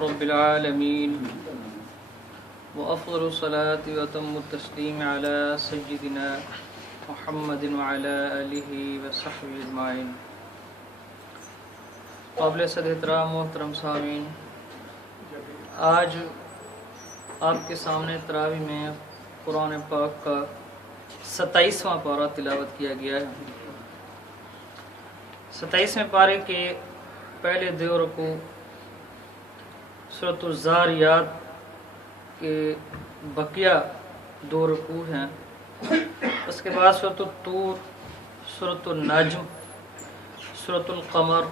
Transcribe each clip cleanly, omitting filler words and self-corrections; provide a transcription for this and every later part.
رب العالمين وأفضل الصلاة وأتم التسليم على سيدنا محمد وعلى آله وصحبه أجمعين. قابل صد احترام محترم سامعین، آج آپ کے سامنے تراویح میں قرآن پاک کا 27واں پارہ تلاوت کیا گیا ہے. 27ویں پارے کے پہلے دو رکوع سورۃ الزاریات کے بقیہ دو رکوع ہیں. اس کے بعد سورۃ الطور، سورۃ النجم، سورۃ القمر،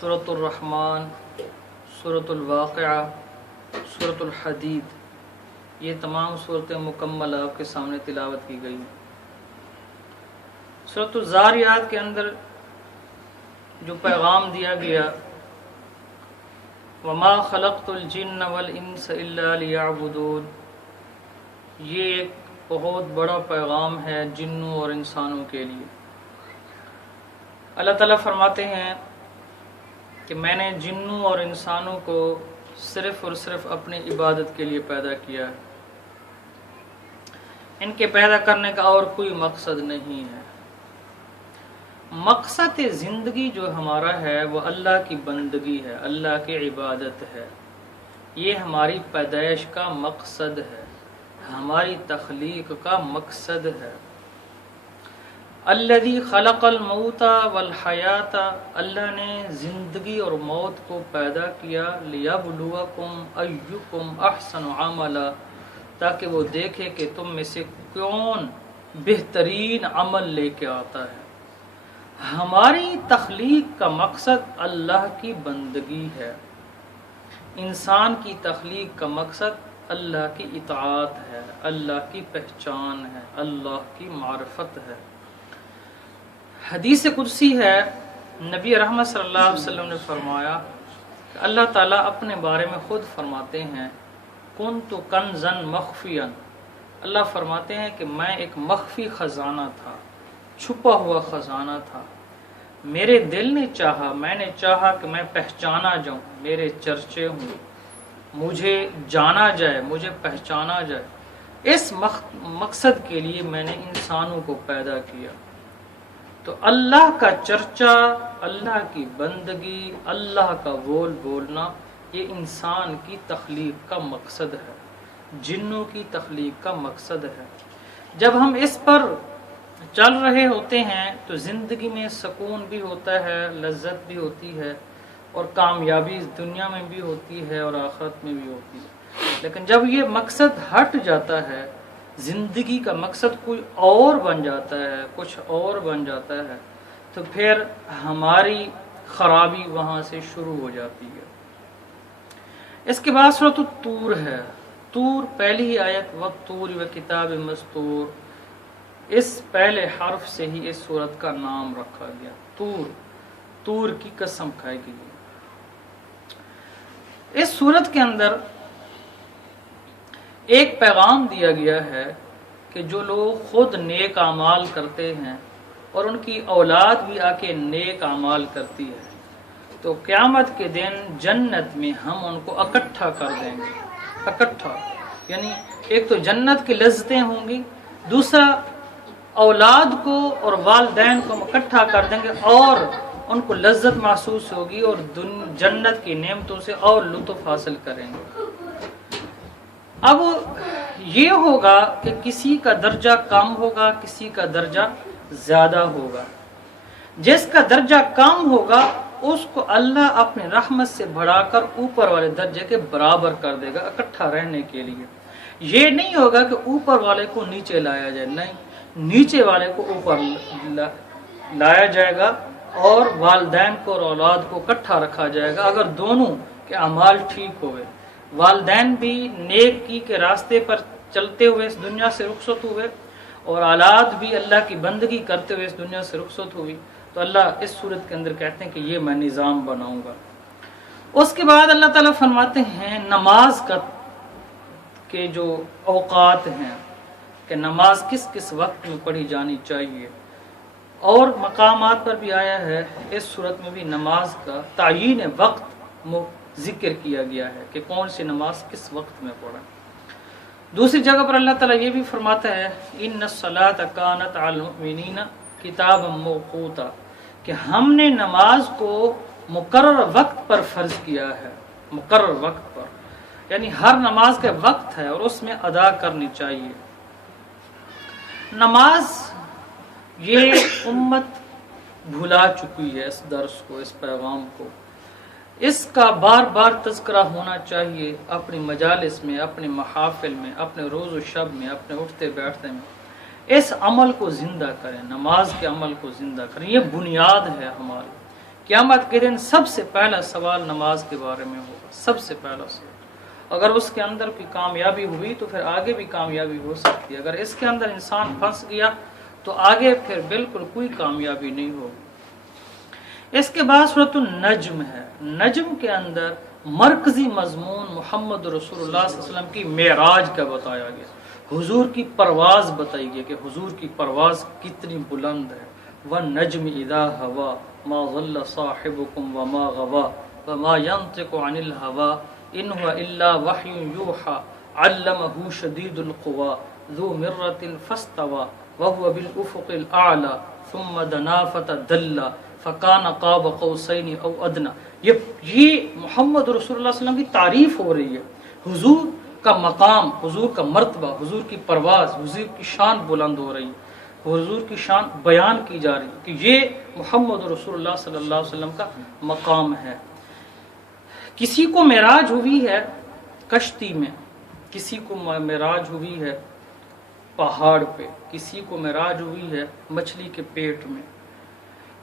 سورۃ الرحمن، سورۃ الواقعہ، سورۃ الحدید، یہ تمام صورتیں مکمل آپ کے سامنے تلاوت کی گئی. سورۃ الزاریات کے اندر جو پیغام دیا گیا وَمَا خَلَقْتُ الْجِنَّ وَالْإِنسَ إِلَّا لِيَعْبُدُونَ، یہ ایک بہت بڑا پیغام ہے جنوں اور انسانوں کے لیے. اللہ تعالیٰ فرماتے ہیں کہ میں نے جنوں اور انسانوں کو صرف اور صرف اپنی عبادت کے لیے پیدا کیا ہے. ان کے پیدا کرنے کا اور کوئی مقصد نہیں ہے. مقصد زندگی جو ہمارا ہے وہ اللہ کی بندگی ہے، اللہ کی عبادت ہے. یہ ہماری پیدائش کا مقصد ہے، ہماری تخلیق کا مقصد ہے. الذی خلق الموت والحیات، اللہ نے زندگی اور موت کو پیدا کیا لیبلوکم ایکم احسن عملا، تاکہ وہ دیکھے کہ تم میں سے کون بہترین عمل لے کے آتا ہے. ہماری تخلیق کا مقصد اللہ کی بندگی ہے. انسان کی تخلیق کا مقصد اللہ کی اطاعت ہے، اللہ کی پہچان ہے، اللہ کی معرفت ہے. حدیث قدسی ہے، نبی رحمت صلی اللہ علیہ وسلم نے فرمایا کہ اللہ تعالیٰ اپنے بارے میں خود فرماتے ہیں کنت کنزا مخفیا، اللہ فرماتے ہیں کہ میں ایک مخفی خزانہ تھا، چھپا ہوا خزانہ تھا. میرے دل نے چاہا، میں نے چاہا کہ میں پہچانا جاؤں، میرے چرچے ہوں، مجھے جانا جائے، مجھے پہچانا جائے. اس مقصد کے لیے میں نے انسانوں کو پیدا کیا. تو اللہ کا چرچا، اللہ کی بندگی، اللہ کا بول بولنا، یہ انسان کی تخلیق کا مقصد ہے، جنوں کی تخلیق کا مقصد ہے. جب ہم اس پر چل رہے ہوتے ہیں تو زندگی میں سکون بھی ہوتا ہے، لذت بھی ہوتی ہے، اور کامیابی دنیا میں بھی ہوتی ہے اور آخرت میں بھی ہوتی ہے. لیکن جب یہ مقصد ہٹ جاتا ہے، زندگی کا مقصد کوئی اور بن جاتا ہے، کچھ اور بن جاتا ہے، تو پھر ہماری خرابی وہاں سے شروع ہو جاتی ہے. اس کے بعد سورۃ الطور ہے. طور پہلی ہی آیت وَالطُّورِ وَكِتَابٍ مَّسْطُورٍ، اس پہلے حرف سے ہی اس سورت کا نام رکھا گیا. طور کی قسم کھائی گئی. اس سورت کے اندر ایک پیغام دیا گیا ہے کہ جو لوگ خود نیک اعمال کرتے ہیں اور ان کی اولاد بھی آ کے نیک اعمال کرتی ہے، تو قیامت کے دن جنت میں ہم ان کو اکٹھا کر دیں گے. اکٹھا یعنی ایک تو جنت کی لذتیں ہوں گی، دوسرا اولاد کو اور والدین کو ہم اکٹھا کر دیں گے اور ان کو لذت محسوس ہوگی اور جنت کی نعمتوں سے اور لطف حاصل کریں گے. اب یہ ہوگا کہ کسی کا درجہ کم ہوگا، کسی کا درجہ زیادہ ہوگا. جس کا درجہ کم ہوگا اس کو اللہ اپنی رحمت سے بڑھا کر اوپر والے درجے کے برابر کر دے گا اکٹھا رہنے کے لیے. یہ نہیں ہوگا کہ اوپر والے کو نیچے لایا جائے، نہیں، نیچے والے کو اوپر لایا جائے گا اور والدین کو اور اولاد کو اکٹھا رکھا جائے گا. اگر دونوں کے اعمال ٹھیک ہوئے، والدین بھی نیکی کے راستے پر چلتے ہوئے اس دنیا سے رخصت ہوئے اور اولاد بھی اللہ کی بندگی کرتے ہوئے اس دنیا سے رخصت ہوئی، تو اللہ اس صورت کے اندر کہتے ہیں کہ یہ میں نظام بناؤں گا. اس کے بعد اللہ تعالیٰ فرماتے ہیں نماز کے جو اوقات ہیں کہ نماز کس کس وقت میں پڑھی جانی چاہیے، اور مقامات پر بھی آیا ہے اس صورت میں بھی نماز کا تعیین وقت ذکر کیا گیا ہے کہ کون سی نماز کس وقت میں پڑھیں۔ دوسری جگہ پر اللہ تعالیٰ یہ بھی فرماتا ہے ان الصلاۃ کانت علی المؤمنین کتابا موقوتا، کہ ہم نے نماز کو مقرر وقت پر فرض کیا ہے، مقرر وقت پر، یعنی ہر نماز کا وقت ہے اور اس میں ادا کرنی چاہیے۔ نماز یہ امت بھلا چکی ہے اس درس کو، اس پیغام کو، اس کا بار بار تذکرہ ہونا چاہیے اپنی مجالس میں، اپنے محافل میں، اپنے روز و شب میں، اپنے اٹھتے بیٹھتے میں۔ اس عمل کو زندہ کریں، نماز کے عمل کو زندہ کریں، یہ بنیاد ہے ہماری۔ قیامت کے دن سب سے پہلا سوال نماز کے بارے میں ہوگا، سب سے پہلا سوال۔ اگر اس کے اندر کوئی کامیابی ہوئی تو پھر آگے بھی کامیابی ہو سکتی ہے، اگر اس کے اندر انسان پھنس گیا تو آگے پھر بالکل کوئی کامیابی نہیں ہوگی۔ اس کے بعد سورۃ النجم ہے۔ نجم کے اندر مرکزی مضمون محمد رسول اللہ صلی اللہ علیہ وسلم کی معراج کا بتایا گیا، حضور کی پرواز بتائی گئی کہ حضور کی پرواز کتنی بلند ہے۔ وَالنَّجْمِ إِذَا هَوَى مَا ضَلَّ صَاحِبُكُمْ وَمَا غَوَى وَمَا يَنطِقُ عَنِ الْهَوَى إِنْ هُوَ إِلَّا وَحْيٌ يُوحَى عَلَّمَهُ شَدِيدُ الْقُوَى ذُو مِرَّةٍ فَاسْتَوَى وَهُوَ بِالْأُفُقِ الْأَعْلَى ثُمَّ دَنَا فَتَدَلَّى فَكَانَ قَابَ قَوْسَيْنِ أَوْ أَدْنَى۔ یہ محمد رسول اللہ صلی اللہ علیہ وسلم کی تعریف ہو رہی ہے، حضور کا مقام، حضور کا مرتبہ، حضور کی پرواز، حضور کی شان بلند ہو رہی ہے، حضور کی شان بیان کی جا رہی ہے کہ یہ محمد رسول اللہ صلی اللہ علیہ وسلم کا مقام ہے۔ کسی کو معراج ہوئی ہے کشتی میں، کسی کو معراج ہوئی ہے پہاڑ پہ، کسی کو معراج ہوئی ہے مچھلی کے پیٹ میں،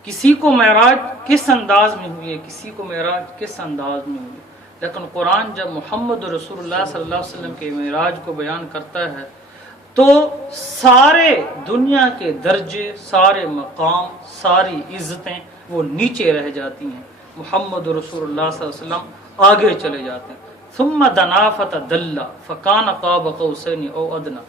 کسی کو معراج کس انداز میں ہوئی ہے، کسی کو معراج کس انداز میں ہوئی ہے۔ لیکن قرآن جب محمد رسول اللہ صلی اللہ علیہ وسلم کے معراج کو بیان کرتا ہے تو سارے دنیا کے درجے، سارے مقام، ساری عزتیں وہ نیچے رہ جاتی ہیں، محمد رسول اللہ صلی اللہ علیہ وسلم آگے چلے جاتے ہیں۔ ثم دنا فتدلى فكان قاب قوسين او ادنى۔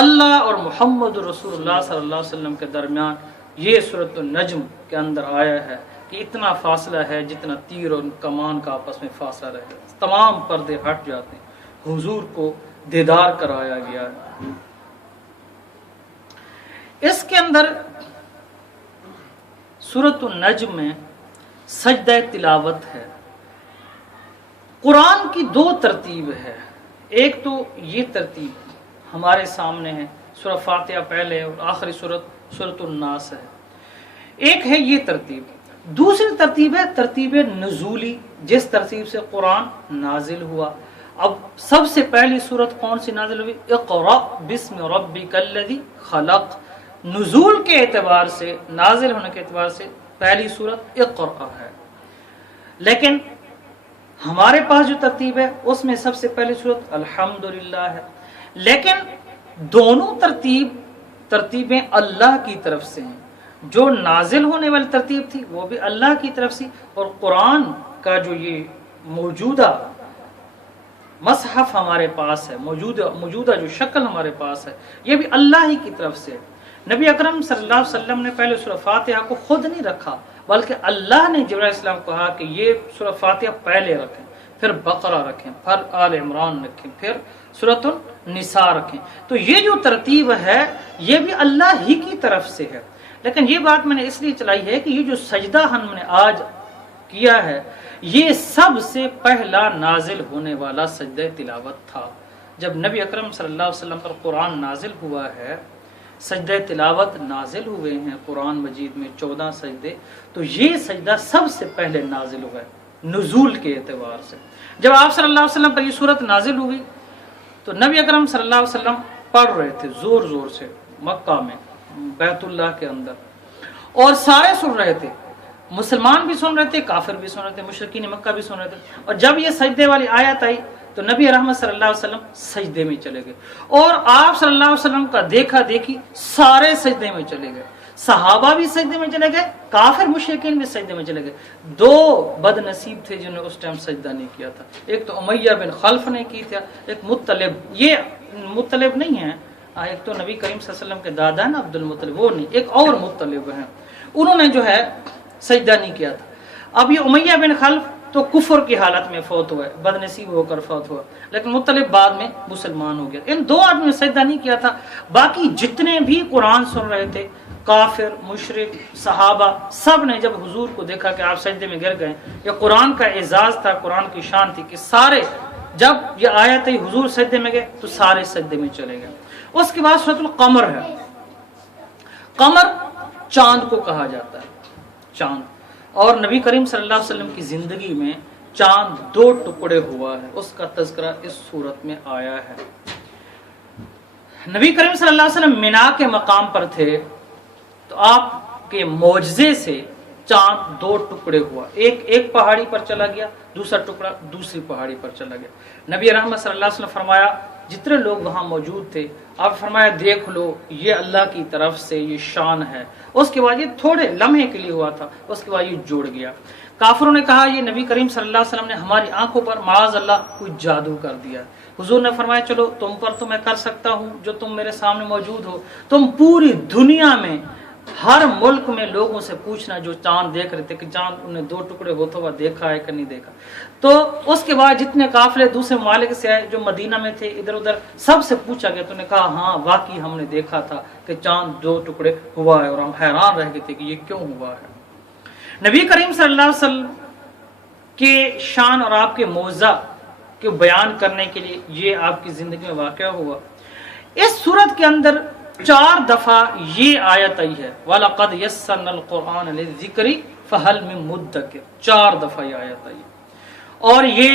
اللہ اور محمد رسول اللہ صلی اللہ علیہ وسلم کے درمیان یہ سورۃ النجم کے اندر آیا ہے کہ اتنا فاصلہ ہے جتنا تیر اور کمان کا آپس میں فاصلہ رہے، تمام پردے ہٹ جاتے ہیں، حضور کو دیدار کرایا گیا ہے۔ اس کے اندر سورۃ النجم میں سجدہ تلاوت ہے۔ قرآن کی دو ترتیب ہے، ایک تو یہ ترتیب ہمارے سامنے ہے، سورہ فاتحہ پہلے اور آخری سورۃ الناس ہے، ایک ہے یہ ترتیب۔ دوسری ترتیب ہے ترتیب نزولی، جس ترتیب سے قرآن نازل ہوا۔ اب سب سے پہلی سورت کون سی نازل ہوئی؟ اقرأ بسم ربک الذی خلق۔ نزول کے اعتبار سے، نازل ہونے کے اعتبار سے پہلی سورت اقرأ ہے، لیکن ہمارے پاس جو ترتیب ہے اس میں سب سے پہلی سورت الحمدللہ ہے، لیکن دونوں ترتیبیں اللہ کی طرف سے ہیں۔ جو نازل ہونے والی ترتیب تھی وہ بھی اللہ کی طرف سے، اور قرآن کا جو یہ موجودہ مصحف ہمارے پاس ہے، موجودہ جو شکل ہمارے پاس ہے، یہ بھی اللہ ہی کی طرف سے۔ نبی اکرم صلی اللہ علیہ وسلم نے پہلے سورہ فاتحہ کو خود نہیں رکھا، بلکہ اللہ نے جبرائیل علیہ السلام کو کہا کہ یہ سورہ فاتحہ پہلے رکھیں، پھر بقرہ رکھیں، پھر آل عمران رکھیں، پھر سورۃ النساء رکھیں۔ تو یہ جو ترتیب ہے یہ بھی اللہ ہی کی طرف سے ہے، لیکن یہ بات میں نے اس لیے چلائی ہے کہ یہ جو سجدہ ہم نے آج کیا ہے یہ سب سے پہلا نازل ہونے والا سجدہ تلاوت تھا۔ جب نبی اکرم صلی اللہ علیہ وسلم پر قرآن نازل ہوا ہے، سجدہ تلاوت نازل ہوئے ہیں قرآن مجید میں 14 سجدے، تو یہ سجدہ سب سے پہلے نازل ہوا ہے نزول کے اعتبار سے۔ جب آپ صلی اللہ علیہ وسلم پر یہ صورت نازل ہوئی تو نبی اکرم صلی اللہ علیہ وسلم پڑھ رہے تھے زور زور سے مکہ میں بیت اللہ کے اندر، اور سارے سن رہے تھے، مسلمان بھی سن رہے تھے، کافر بھی سن رہے تھے، مشرکین مکہ بھی سن رہے تھے۔ اور جب یہ سجدے والی آیت آئی تو نبی رحمت صلی اللہ علیہ وسلم سجدے میں چلے گئے، اور آپ صلی اللہ علیہ وسلم کا دیکھا دیکھی سارے سجدے میں چلے گئے، صحابہ بھی سجدے میں چلے گئے، کافر مشرکین بھی سجدے میں چلے گئے۔ دو بد نصیب تھے جنہوں نے اس ٹائم سجدہ نہیں کیا تھا، ایک تو امیہ بن خلف نے کی تھا، ایک مطلب، یہ مطلب نہیں ہے، ایک تو نبی کریم صلی اللہ علیہ وسلم کے دادا نا عبد المطلب، وہ نہیں، ایک اور مطلب ہیں، انہوں نے جو ہے سجدہ نہیں کیا تھا۔ اب یہ امیہ بن خلف تو کفر کی حالت میں فوت ہوا ہے، بد نصیب ہو کر فوت ہوا، لیکن مطلب بعد میں مسلمان ہو گیا۔ ان 2 آدمی نے سجدہ نہیں کیا تھا، باقی جتنے بھی قرآن سن رہے تھے، کافر، مشرک، صحابہ، سب نے جب حضور کو دیکھا کہ آپ سجدے میں گر گئے، یہ قرآن کا اعزاز تھا، قرآن کی شان تھی کہ سارے جب یہ آیت ہے حضور سجدے میں گئے تو سارے سجدے میں چلے گئے۔ اس کے بعد سورۃ القمر ہے۔ قمر چاند کو کہا جاتا ہے، چاند، اور نبی کریم صلی اللہ علیہ وسلم کی زندگی میں چاند 2 ٹکڑے ہوا ہے، اس کا تذکرہ اس صورت میں آیا ہے۔ نبی کریم صلی اللہ علیہ وسلم مینا کے مقام پر تھے تو آپ کے معجزے سے چاند 2 ٹکڑے ہوا، ایک پہاڑی پر چلا گیا، دوسرا ٹکڑا دوسری پہاڑی پر چلا گیا۔ نبی رحمت صلی اللہ علیہ وسلم فرمایا، جتنے لوگ وہاں موجود تھے، آپ فرمایا دیکھ لو یہ اللہ کی طرف سے یہ شان ہے۔ اس کے بعد یہ تھوڑے لمحے کے لیے ہوا تھا، اس کے بعد یہ جوڑ گیا۔ کافروں نے کہا یہ نبی کریم صلی اللہ علیہ وسلم نے ہماری آنکھوں پر معاذ اللہ کوئی جادو کر دیا۔ حضور نے فرمایا چلو تم پر تو میں کر سکتا ہوں جو تم میرے سامنے موجود ہو، تم پوری دنیا میں ہر ملک میں لوگوں سے پوچھنا جو چاند دیکھ رہے تھے کہ چاند انہیں 2 ٹکڑے ہوتا ہوا دیکھا ہے کہ نہیں دیکھا۔ تو اس کے بعد جتنے قافلے دوسرے ممالک سے آئے جو مدینہ میں تھے ادھر ادھر، سب سے پوچھا گیا تو نے کہا ہاں واقعی ہم نے دیکھا تھا کہ چاند 2 ٹکڑے ہوا ہے، اور ہم حیران رہ گئے تھے کہ یہ کیوں ہوا ہے۔ نبی کریم صلی اللہ علیہ وسلم کے شان اور آپ کے معجزہ کے بیان کرنے کے لیے یہ آپ کی زندگی میں واقعہ ہوا۔ اس صورت کے اندر 4 دفعہ یہ آیت آئی ہے، وَلَقَدْ يَسَّرْنَا الْقُرْآنَ لِلذِّكْرِ فَهَلْ مِن مُدَّكِرٍ، 4 دفعہ یہ آیت آئی اور یہ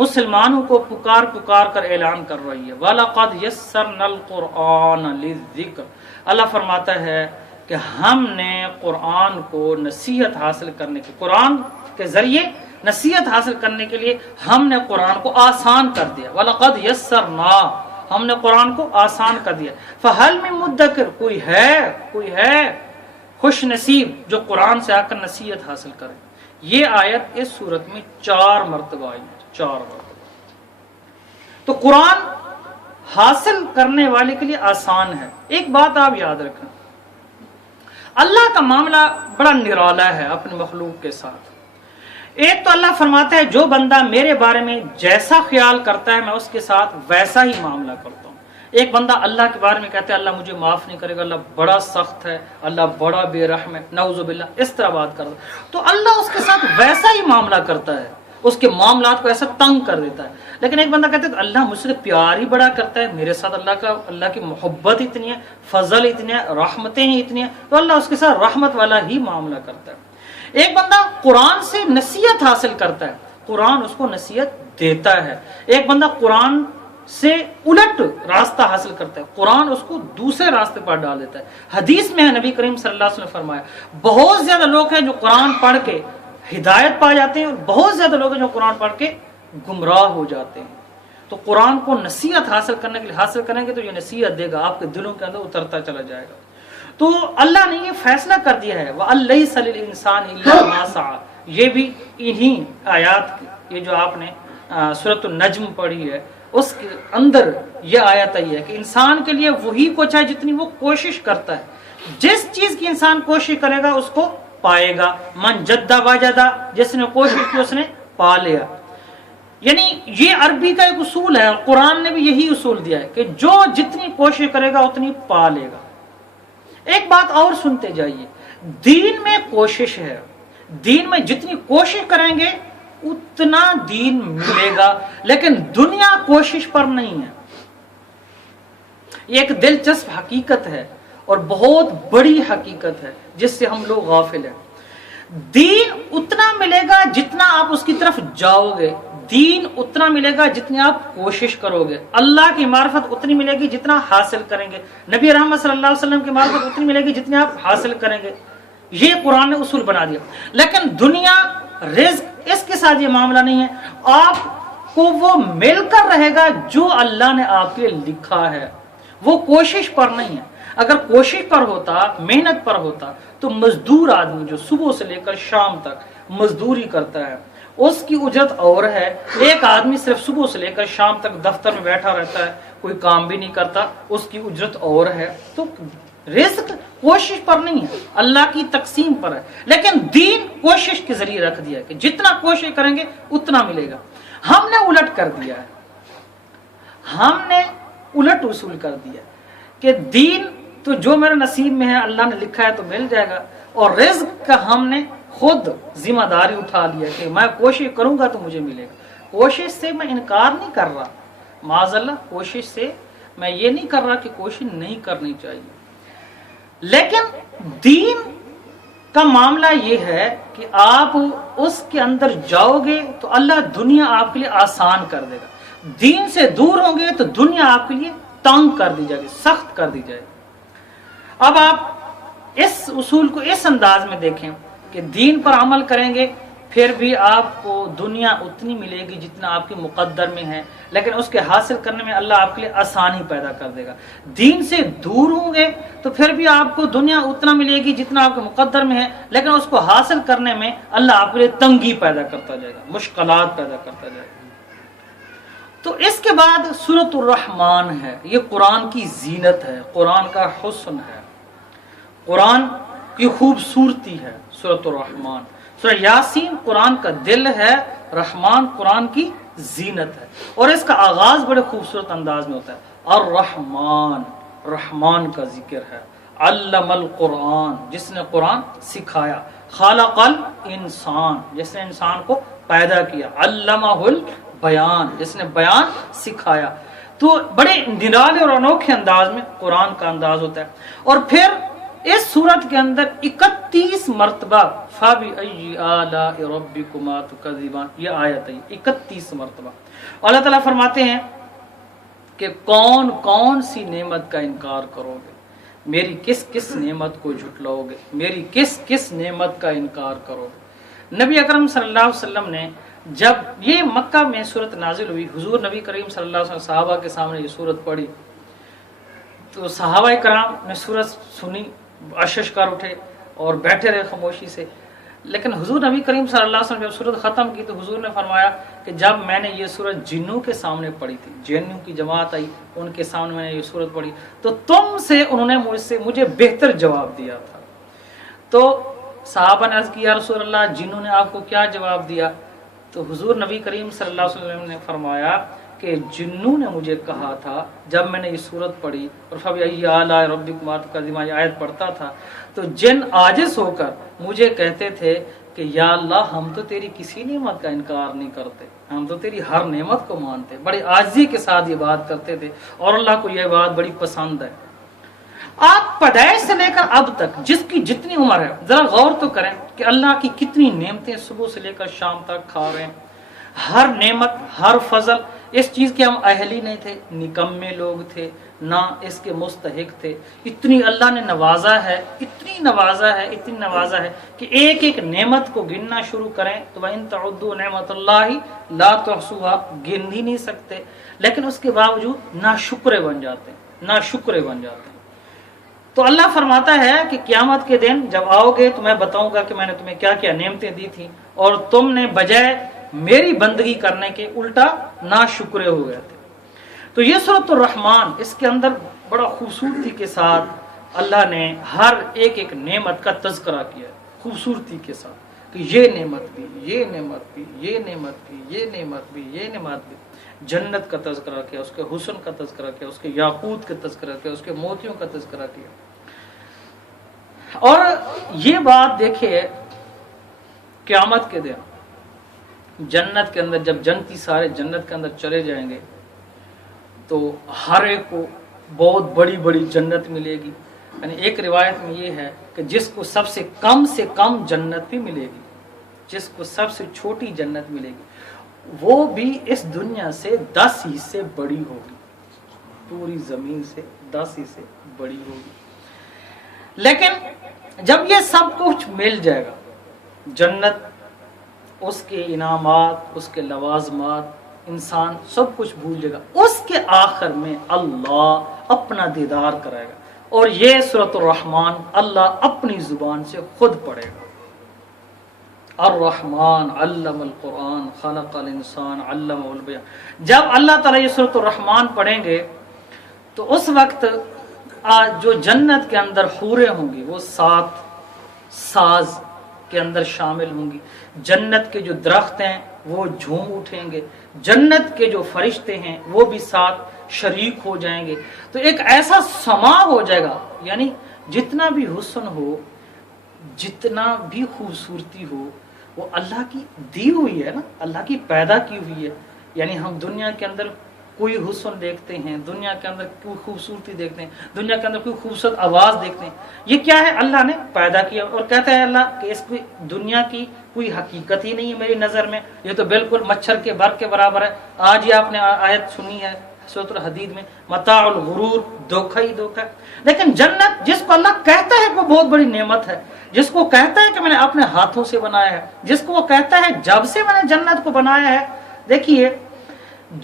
مسلمانوں کو پکار کر اعلان کر رہی ہے، وَلَقَدْ يَسَّرْنَا الْقُرْآنَ لِلذِّكْرِ۔ اللہ فرماتا ہے کہ ہم نے قرآن کو نصیحت حاصل کرنے کے، قرآن کے ذریعے نصیحت حاصل کرنے کے لیے ہم نے قرآن کو آسان کر دیا، وَلَقَدْ يَسَّرْنَا، ہم نے قرآن کو آسان کر دیا۔ فَهَلْ مِن مُدَّكِرٍ، کوئی ہے خوش نصیب جو قرآن سے آ کر نصیحت حاصل کرے۔ یہ آیت اس صورت میں 4 مرتبہ آئی، 4 مرتبہ۔ تو قرآن حاصل کرنے والے کے لیے آسان ہے۔ ایک بات آپ یاد رکھیں، اللہ کا معاملہ بڑا نرالا ہے اپنے مخلوق کے ساتھ۔ ایک تو اللہ فرماتا ہے جو بندہ میرے بارے میں جیسا خیال کرتا ہے میں اس کے ساتھ ویسا ہی معاملہ کرتا ہوں۔ ایک بندہ اللہ کے بارے میں کہتا ہے اللہ مجھے معاف نہیں کرے گا، اللہ بڑا سخت ہے، اللہ بڑا بے رحم ہے، نعوذ باللہ، اس طرح بات کرتا ہے تو اللہ اس کے ساتھ ویسا ہی معاملہ کرتا ہے، اس کے معاملات کو ایسا تنگ کر دیتا ہے۔ لیکن ایک بندہ کہتا ہے اللہ مجھ سے پیار ہی بڑا کرتا ہے، میرے ساتھ اللہ کی محبت اتنی ہے، فضل اتنی ہے، رحمتیں ہی اتنی ہیں، تو اللہ اس کے ساتھ رحمت والا ہی معاملہ کرتا ہے۔ ایک بندہ قرآن سے نصیحت حاصل کرتا ہے، قرآن اس کو نصیحت دیتا ہے۔ ایک بندہ قرآن سے الٹ راستہ حاصل کرتا ہے، قرآن اس کو دوسرے راستے پر ڈال دیتا ہے۔ حدیث میں ہے نبی کریم صلی اللہ علیہ وسلم نے فرمایا بہت زیادہ لوگ ہیں جو قرآن پڑھ کے ہدایت پا جاتے ہیں، اور بہت زیادہ لوگ ہیں جو قرآن پڑھ کے گمراہ ہو جاتے ہیں۔ تو قرآن کو نصیحت حاصل کرنے کے لیے حاصل کریں گے تو یہ نصیحت دے گا، آپ کے دلوں کے اندر اترتا چلا جائے گا۔ تو اللہ نے یہ فیصلہ کر دیا ہے وَأَلَّيْسَ لِلْإِنسَانِ إِلَّا مَا سَعَىٰ، یہ بھی انہی آیات، یہ جو آپ نے سورۃ النجم پڑھی ہے اس کے اندر یہ آیت آئی ہے کہ انسان کے لیے وہی کچھ ہے جتنی وہ کوشش کرتا ہے۔ جس چیز کی انسان کوشش کرے گا اس کو پائے گا، من جدہ وجدہ، جس نے کوشش کی اس نے پا لیا۔ یعنی یہ عربی کا ایک اصول ہے، قرآن نے بھی یہی اصول دیا ہے کہ جو جتنی کوشش کرے گا اتنی پا لے گا۔ ایک بات اور سنتے جائیے، دین میں کوشش ہے، دین میں جتنی کوشش کریں گے اتنا دین ملے گا، لیکن دنیا کوشش پر نہیں ہے۔ یہ ایک دلچسپ حقیقت ہے اور بہت بڑی حقیقت ہے جس سے ہم لوگ غافل ہیں۔ دین اتنا ملے گا جتنا آپ اس کی طرف جاؤ گے، دین اتنا ملے گا جتنی آپ کوشش کرو گے، اللہ کی معرفت اتنی ملے گی جتنا حاصل کریں گے، نبی رحمت صلی اللہ علیہ وسلم کی معرفت اتنی ملے گی جتنی آپ حاصل کریں گے۔ یہ قرآن نے اصول بنا دیا۔ لیکن دنیا، رزق، اس کے ساتھ یہ معاملہ نہیں ہے، آپ کو وہ مل کر رہے گا جو اللہ نے آپ کے لیے لکھا ہے، وہ کوشش پر نہیں ہے۔ اگر کوشش پر ہوتا، محنت پر ہوتا تو مزدور آدمی جو صبح سے لے کر شام تک مزدوری کرتا ہے اس کی اجرت اور ہے۔ ایک آدمی صرف صبح سے لے کر شام تک دفتر میں بیٹھا رہتا ہے، کوئی کام بھی نہیں کرتا، اس کی اجرت اور ہے۔ تو رزق کوشش پر نہیں ہے، اللہ کی تقسیم پر ہے، لیکن دین کوشش کے ذریعے رکھ دیا ہے کہ جتنا کوشش کریں گے اتنا ملے گا۔ ہم نے الٹ کر دیا ہے، ہم نے الٹ اصول کر دیا کہ دین تو جو میرے نصیب میں ہے اللہ نے لکھا ہے تو مل جائے گا، اور رزق کا ہم نے خود ذمہ داری اٹھا لیا کہ میں کوشش کروں گا تو مجھے ملے گا۔ کوشش سے میں انکار نہیں کر رہا، معاذ اللہ کوشش سے میں یہ نہیں کر رہا کہ کوشش نہیں کرنی چاہیے، لیکن دین کا معاملہ یہ ہے کہ آپ اس کے اندر جاؤ گے تو اللہ دنیا آپ کے لیے آسان کر دے گا، دین سے دور ہوں گے تو دنیا آپ کے لیے تنگ کر دی جائے گی، سخت کر دی جائے گی۔ اب آپ اس اصول کو اس انداز میں دیکھیں کہ دین پر عمل کریں گے پھر بھی آپ کو دنیا اتنی ملے گی جتنا آپ کے مقدر میں ہے، لیکن اس کے حاصل کرنے میں اللہ آپ کے لیے آسانی پیدا کر دے گا۔ دین سے دور ہوں گے تو پھر بھی آپ کو دنیا اتنا ملے گی جتنا آپ کے مقدر میں ہے، لیکن اس کو حاصل کرنے میں اللہ آپ کے لیے تنگی پیدا کرتا جائے گا، مشکلات پیدا کرتا جائے گا۔ تو اس کے بعد سورۃ الرحمن ہے، یہ قرآن کی زینت ہے، قرآن کا حسن ہے، قرآن کی خوبصورتی ہے۔ سورۃ الرحمن، سورہ یاسین قرآن کا دل ہے، رحمان قرآن کی زینت ہے، اور اس کا آغاز بڑے خوبصورت انداز میں ہوتا ہے۔ الرحمن، رحمان کا ذکر ہے۔ علم القرآن، جس نے قرآن سکھایا۔ خالق الانسان، جس نے انسان کو پیدا کیا۔ علمہ البیان، جس نے بیان سکھایا۔ تو بڑے نرالے اور انوکھے انداز میں قرآن کا انداز ہوتا ہے۔ اور پھر اس سورت کے اندر 31 مرتبہ فَبِأَيِّ آلَاءِ رَبِّكُمَا تُكَذِّبَانِ، یہ آیت ہے 31 مرتبہ۔ اللہ تعالیٰ فرماتے ہیں کہ کون کون سی نعمت کا انکار کرو گے، میری کس کس نعمت کو جھٹلاؤ گے، میری کس کس نعمت کا انکار کرو گے۔ نبی اکرم صلی اللہ علیہ وسلم نے جب یہ مکہ میں صورت نازل ہوئی، حضور نبی کریم صلی اللہ علیہ وسلم صحابہ کے سامنے یہ صورت پڑھی تو صحابہ کرام نے صورت سنی، اشش کر اٹھے اور بیٹھے رہے خاموشی سے۔ لیکن حضور نبی کریم صلی اللہ علیہ وسلم جب صورت ختم کی تو حضور نے فرمایا کہ جب میں نے یہ صورت جنوں کے سامنے پڑھی تھی، جنوں کی جماعت آئی ان کے سامنے میں نے یہ صورت پڑھی تو تم سے انہوں نے مجھے بہتر جواب دیا تھا۔ تو صحابہ نے عرض کیا یا رسول اللہ جنوں نے آپ کو کیا جواب دیا؟ تو حضور نبی کریم صلی اللہ علیہ وسلم نے فرمایا کہ جنوں نے مجھے کہا تھا جب میں نے یہ صورت پڑھی اور فَبِأَيِّ آلَاءِ رَبِّكُمَا تُكَذِّبَانِ یہ آیت پڑھتا تھا تو جن عاجز ہو کر مجھے کہتے تھے کہ یا اللہ ہم تو تیری کسی نعمت کا انکار نہیں کرتے، ہم تو تیری ہر نعمت کو مانتے، بڑی عاجزی کے ساتھ یہ بات کرتے تھے، اور اللہ کو یہ بات بڑی پسند ہے۔ آپ پیدائش سے لے کر اب تک جس کی جتنی عمر ہے ذرا غور تو کریں کہ اللہ کی کتنی نعمتیں صبح سے لے کر شام تک کھا رہے ہیں۔ ہر نعمت، ہر فضل، اس چیز کے ہم اہل ہی نہیں تھے، نکمے لوگ تھے، نہ اس کے مستحق تھے۔ اتنی اللہ نے نوازا ہے، اتنی نوازا ہے، اتنی نوازا ہے کہ ایک ایک نعمت کو گننا شروع کریں تو وَإِن تَعُدُّوا نِعْمَتَ اللَّهِ لَا تُحْصُوهَا، گن ہی نہیں سکتے، لیکن اس کے باوجود ناشکرے بن جاتے ہیں، ناشکرے بن جاتے ہیں۔ تو اللہ فرماتا ہے کہ قیامت کے دن جب آؤ گے تو میں بتاؤں گا کہ میں نے تمہیں کیا کیا نعمتیں دی تھیں اور تم نے بجائے میری بندگی کرنے کے الٹا ناشکرے ہو گئے تھے۔ تو یہ سورۃ الرحمن، اس کے اندر بڑا خوبصورتی کے ساتھ اللہ نے ہر ایک ایک نعمت کا تذکرہ کیا ہے، خوبصورتی کے ساتھ کہ یہ نعمت بھی، یہ نعمت بھی، یہ نعمت بھی، یہ نعمت بھی، یہ نعمت بھی۔ جنت کا تذکرہ کیا، اس کے حسن کا تذکرہ کیا، اس کے یاقوت کا تذکرہ کیا، اس کے موتیوں کا تذکرہ کیا۔ اور یہ بات دیکھیے قیامت کے دن جنت کے اندر جب جنتی سارے جنت کے اندر چلے جائیں گے تو ہر ایک کو بہت بڑی بڑی جنت ملے گی۔ یعنی ایک روایت میں یہ ہے کہ جس کو سب سے کم جنت بھی ملے گی، جس کو سب سے چھوٹی جنت ملے گی، وہ بھی اس دنیا سے 10 حصے بڑی ہوگی، پوری زمین سے 10 حصے بڑی ہوگی۔ لیکن جب یہ سب کچھ مل جائے گا، جنت، اس کے انعامات، اس کے لوازمات، انسان سب کچھ بھول جائے گا، اس کے آخر میں اللہ اپنا دیدار کرائے گا، اور یہ سورۃ الرحمن اللہ اپنی زبان سے خود پڑھے گا۔ الرحمن علم القرآن خلق الانسان علمہ البیان۔ جب اللہ تعالیٰ یہ سورۃ الرحمن پڑھیں گے تو اس وقت جو جنت کے اندر حوریں ہوں گی وہ 7 ساز کے اندر شامل ہوں گی، جنت کے جو درخت ہیں وہ جھوم اٹھیں گے، جنت کے جو فرشتے ہیں وہ بھی ساتھ شریک ہو جائیں گے. تو ایک ایسا سما ہو جائے گا، یعنی جتنا بھی حسن ہو، جتنا بھی خوبصورتی ہو، وہ اللہ کی دی ہوئی ہے نا، اللہ کی پیدا کی ہوئی ہے. یعنی ہم دنیا کے اندر کوئی حسن دیکھتے ہیں، دنیا کے اندر کوئی خوبصورتی دیکھتے ہیں، دنیا کے اندر کوئی خوبصورت آواز دیکھتے ہیں، یہ کیا ہے؟ اللہ نے پیدا کیا. اور کہتا ہے اللہ کہ اس کی دنیا کی کوئی حقیقت ہی نہیں ہے میری نظر میں، یہ تو بالکل مچھر کے بر کے برابر ہے. آج یہ آپ نے آیت سنی ہے سورۃ الحدید میں، متاع الغرور، دھوکہ ہی دھوکہ. لیکن جنت جس کو اللہ کہتا ہے وہ بہت بڑی نعمت ہے، جس کو کہتا ہے کہ میں نے اپنے ہاتھوں سے بنایا ہے، جس کو وہ کہتا ہے جب سے میں نے جنت کو بنایا ہے. دیکھیے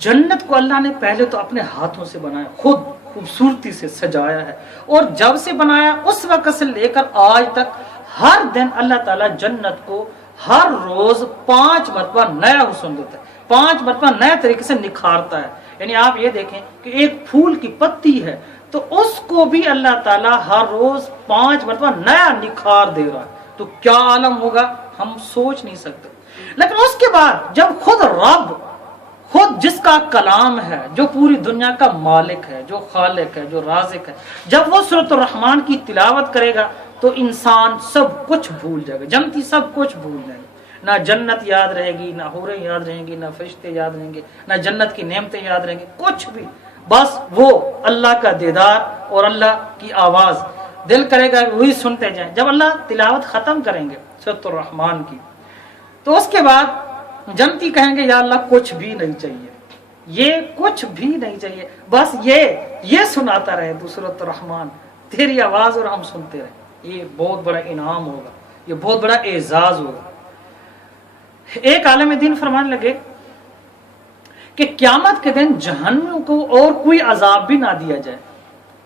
جنت کو اللہ نے پہلے تو اپنے ہاتھوں سے بنایا، خود خوبصورتی سے سجایا ہے، اور جب سے بنایا اس وقت سے لے کر آج تک ہر دن اللہ تعالیٰ جنت کو ہر روز 5 مرتبہ نیا حسن دیتا ہے، 5 مرتبہ نئے طریقے سے نکھارتا ہے. یعنی آپ یہ دیکھیں کہ ایک پھول کی پتی ہے تو اس کو بھی اللہ تعالیٰ ہر روز 5 مرتبہ نیا نکھار دے رہا ہے. تو کیا عالم ہوگا ہم سوچ نہیں سکتے. لیکن اس کے بعد جب خود رب، خود جس کا کلام ہے، جو پوری دنیا کا مالک ہے، جو خالق ہے، جو رازق ہے، جب وہ سورۃ الرحمن کی تلاوت کرے گا تو انسان سب کچھ بھول جائے گا، جنتی سب کچھ بھول جائے گا. نہ جنت یاد رہے گی، نہ حوریں یاد رہیں گی، نہ فرشتے یاد رہیں گے، نہ جنت کی نعمتیں یاد رہیں گی، کچھ بھی. بس وہ اللہ کا دیدار اور اللہ کی آواز دل کرے گا وہی سنتے جائیں. جب اللہ تلاوت ختم کریں گے سورۃ الرحمن کی تو اس کے بعد جنتی کہیں گے یا اللہ کچھ بھی نہیں چاہیے، یہ کچھ بھی نہیں چاہیے، بس یہ سناتا رہے تو سورۃ الرحمن، تیری آواز اور ہم سنتے رہے. یہ بہت بڑا انعام ہوگا، یہ بہت بڑا اعزاز ہوگا. ایک عالم دین فرمانے لگے کہ قیامت کے دن جہنم کو اور کوئی عذاب بھی نہ دیا جائے،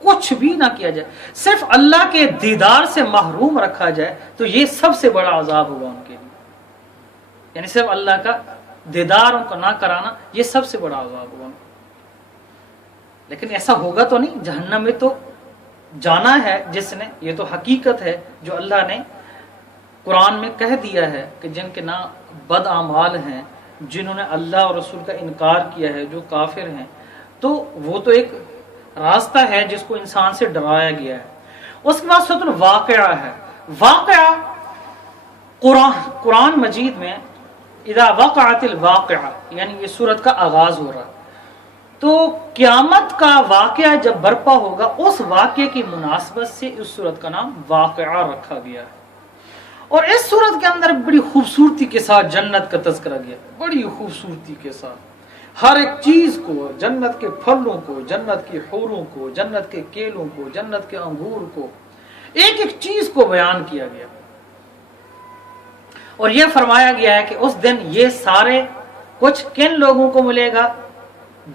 کچھ بھی نہ کیا جائے، صرف اللہ کے دیدار سے محروم رکھا جائے تو یہ سب سے بڑا عذاب ہوگا ان کے لیے. یعنی صرف اللہ کا دیدار ان کو نہ کرانا یہ سب سے بڑا عذاب ہوگا. لیکن ایسا ہوگا تو نہیں، جہنم میں تو جانا ہے جس نے، یہ تو حقیقت ہے جو اللہ نے قرآن میں کہہ دیا ہے کہ جن کے نام بد اعمال ہیں، جنہوں نے اللہ اور رسول کا انکار کیا ہے، جو کافر ہیں، تو وہ تو ایک راستہ ہے جس کو انسان سے ڈرایا گیا ہے. اس کے بعد سورۃ الواقعہ ہے. واقعہ قرآن مجید میں اذا وقعت الواقعہ یعنی یہ سورت کا آغاز ہو رہا، تو قیامت کا واقعہ جب برپا ہوگا اس واقعے کی مناسبت سے اس سورت کا نام واقعہ رکھا گیا ہے. اور اس سورت کے اندر بڑی خوبصورتی کے ساتھ جنت کا تذکرہ گیا، بڑی خوبصورتی کے ساتھ ہر ایک چیز کو، جنت کے پھلوں کو، جنت کی حوروں کو، جنت کے کیلوں کو، جنت کے انگور کو، ایک ایک چیز کو بیان کیا گیا. اور یہ فرمایا گیا ہے کہ اس دن یہ سارے کچھ کن لوگوں کو ملے گا؟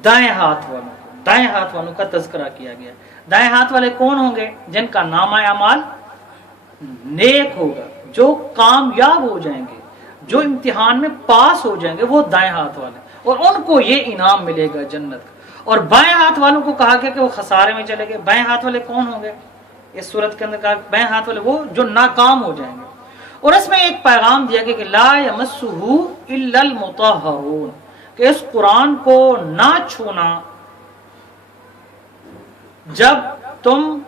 دائیں ہاتھ والوں کو. دائیں ہاتھ والوں کا تذکرہ کیا گیا. دائیں ہاتھ والے کون ہوں گے؟ جن کا نامہ اعمال نیک ہوگا، جو کامیاب ہو جائیں گے، جو امتحان میں پاس ہو جائیں گے، وہ دائیں ہاتھ والے، اور ان کو یہ انعام ملے گا جنت کا. اور بائیں ہاتھ والوں کو کہا گیا کہ وہ خسارے میں چلے گئے. بائیں ہاتھ والے کون ہوں گے؟ اس صورت کے اندر کہا بائیں ہاتھ والے وہ جو ناکام ہو جائیں گے. اور اس میں ایک پیغام دیا گیا کہ لا یمسہ الا المطہرون، کہ اس قرآن کو نہ چھونا جب تم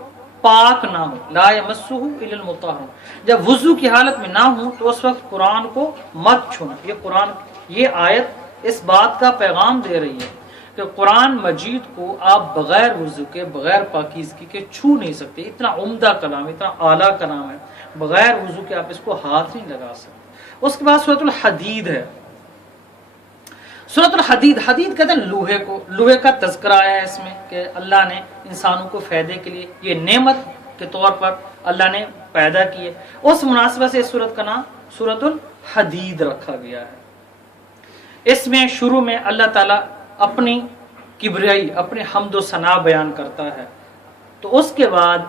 پاک نہ ہو. لا یمسہ الا المطہرون، جب وضو کی حالت میں نہ ہو تو اس وقت قرآن کو مت چھونا. یہ قرآن، یہ آیت اس بات کا پیغام دے رہی ہے کہ قرآن مجید کو آپ بغیر وضو کے، بغیر پاکیزگی کے چھو نہیں سکتے. اتنا عمدہ کلام، اتنا اعلیٰ کلام ہے، بغیر وضو کے آپ اس کو ہاتھ نہیں لگا سکتے. اس کے بعد سورۃ الحدید ہے. سورۃ الحدید، حدید کہتے ہیں لوہے کو، لوہے کا تذکرہ آیا ہے اس میں کہ اللہ نے انسانوں کو فائدے کے لیے یہ نعمت کے طور پر اللہ نے پیدا کیے. اس مناسبت سے اس سورت کا نام سورۃ الحدید رکھا گیا ہے. اس میں شروع میں اللہ تعالیٰ اپنی کبریائی، اپنی حمد و ثنا بیان کرتا ہے. تو اس کے بعد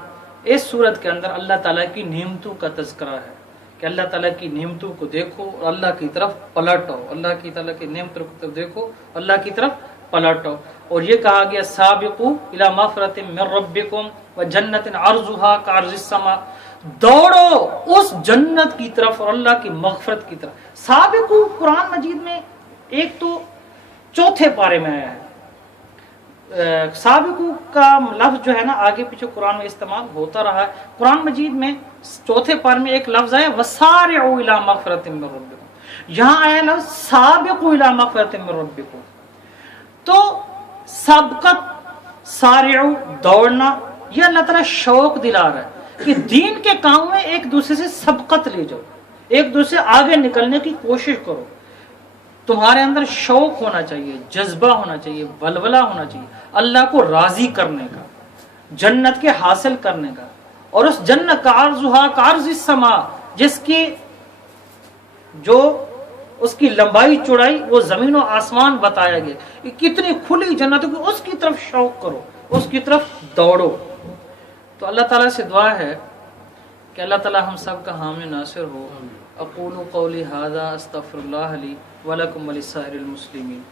اس سورت کے اندر اللہ تعالیٰ کی نعمتوں کا تذکرہ ہے کہ اللہ تعالیٰ کی نعمتوں کو دیکھو اور اللہ کی طرف پلٹ آؤ. اللہ کی تعالیٰ کی نعمتوں کو دیکھو، اللہ کی طرف پلٹو. اور یہ کہا گیا سابقوا الی مغفرۃ من ربکم وجنۃ عرضھا کعرض السماء، دوڑو اس جنت کی طرف اور اللہ کی مغفرت کی طرف. سابقوا قرآن مجید میں ایک تو چوتھے پارے میں آیا ہے. سابقوا کا لفظ جو ہے نا آگے پیچھے قرآن میں استعمال ہوتا رہا ہے. قرآن مجید میں چوتھے پارے میں ایک لفظ آیا وسارعوا الی مغفرۃ من ربکم، یہاں آیا لفظ سابقوا الی مغفرۃ من ربکم. تو سبقت، سارعوا دوڑنا، یہ اللہ تعالیٰ شوق دلا رہا ہے کہ دین کے کام میں ایک دوسرے سے سبقت لے جاؤ، ایک دوسرے سے آگے نکلنے کی کوشش کرو. تمہارے اندر شوق ہونا چاہیے، جذبہ ہونا چاہیے، ولولہ ہونا چاہیے اللہ کو راضی کرنے کا، جنت کے حاصل کرنے کا. اور اس جنت کا عرضھا کعرض السماء، جس کی جو اس کی لمبائی چوڑائی وہ زمین و آسمان بتایا گیا، یہ کتنی کھلی جنت ہے، اس کی طرف شوق کرو، اس کی طرف دوڑو. تو اللہ تعالیٰ سے دعا ہے کہ اللہ تعالیٰ ہم سب کا حامی ناصر ہو. اقول قولی ھذا استغفر اللہ لی ولکم ولسائر المسلمین.